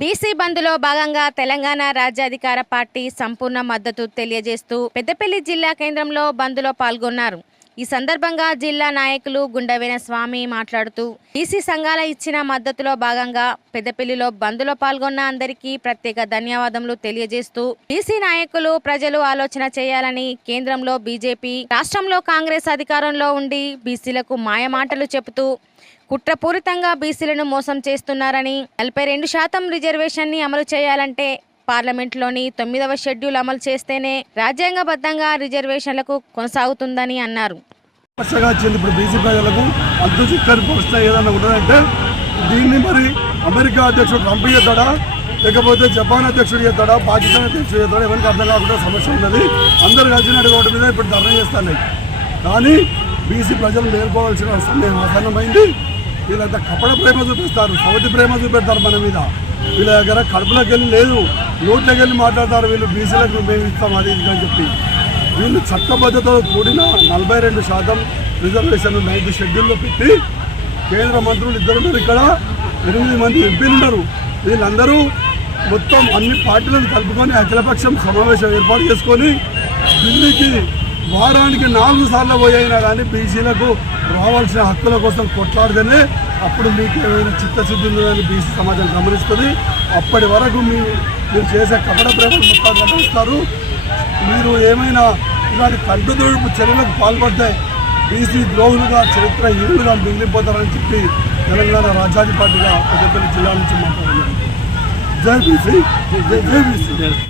BC బంద్లో భాగంగా తెలంగాణ రాజ్యాధికార party సంపూర్ణ మద్దతు తెలియజేస్తూ పెద్దపల్లి జిల్లా కేంద్రంలో బంద్లో పాల్గొన్నారు. ఈ సందర్భంగా జిల్లా నాయకులు గుండవేన స్వామి మాట్లాడుతూ బీసీ సంఘాల ఇచ్చిన మద్దతులో భాగంగా పెద్దపల్లిలో బంద్లో పాల్గొన్న అందరికీ ప్రత్యేక ధన్యవాదములు తెలియజేస్తూ బీసీ నాయకులు ప్రజలు ఆలోచన చేయాలని కేంద్రంలో బీజేపీ రాష్ట్రంలో కాంగ్రెస్ అధికారంలో ఉండి బీసీలకు మాయమాటలు చెబుతూ కుట్రపూరితంగా బీసీలను మోసం చేస్తున్నారని నలభై రెండు శాతం రిజర్వేషన్ని అమలు చేయాలంటే పార్లమెంట్లోని తొమ్మిదవ షెడ్యూల్ అమలు చేస్తేనే రాజ్యాంగబద్ధంగా రిజర్వేషన్లకు కొనసాగుతుందని అన్నారు. ఇప్పుడు బీసీ ప్రజలకు. ఏదైనా ఉన్నదంటే దీన్ని మరి అమెరికా అధ్యక్షుడు ట్రంప్ చేస్తాడా? లేకపోతే జపాన్ అధ్యక్షుడు చేస్తాడా? పాకిస్తాన్ అధ్యక్షుడు చేస్తాడా? ఎవరికి అర్థం కాకుండా సమస్య ఉన్నది. అందరు కలిసినట్టు రోడ్డు మీద ఇప్పుడు ధర్నా చేస్తాను. కానీ బీసీ ప్రజలు నేర్కోవాల్సిన సమయం ఆసన్నమైంది వీళ్ళంతా కపడ ప్రేమ చూపిస్తారు. సవతి ప్రేమ చూపెడతారు మన మీద. వీళ్ళ దగ్గర కడుపులోకి వెళ్ళి లేదు. నోట్లోకి వెళ్ళి మాట్లాడతారు వీళ్ళు బీసీలకు మేము ఇస్తాం అది ఇది అని చెప్పి. వీళ్ళు చట్టబద్ధతతో కూడిన నలభై రెండు శాతం రిజర్వేషన్ నైన్త్ షెడ్యూల్లో పెట్టి కేంద్ర మంత్రులు ఇద్దరు ఇక్కడ. ఎనిమిది మంది ఎంపీలు ఉన్నారు. వీళ్ళందరూ మొత్తం అన్ని పార్టీలను కలుపుకొని అఖిలపక్షం సమావేశం ఏర్పాటు చేసుకొని ఢిల్లీకి వారానికి నాలుగు సార్లు పోయినా కానీ బీసీలకు రావాల్సిన హక్కుల కోసం కొట్లాడితేనే అప్పుడు మీకు ఏమైనా చిత్తశుద్ధి ఉందని బీసీ సమాజం గమనిస్తుంది. అప్పటి వరకు మీ మీరు చేసే కపట ప్రేమలు మొత్తం గమనిస్తారు మీరు ఏమైనా ఇలాంటి కంటదొడుపు చర్యలకు పాల్పడితే బీసీ ద్రోహులుగా చరిత్ర హీరులుగా మిగిలిపోతారని చెప్పి తెలంగాణ రాజ్యాధి పార్టీగా పెద్దపల్లి జిల్లా నుంచి మాట్లాడారు. జై బీసీ జై జై బీసీ.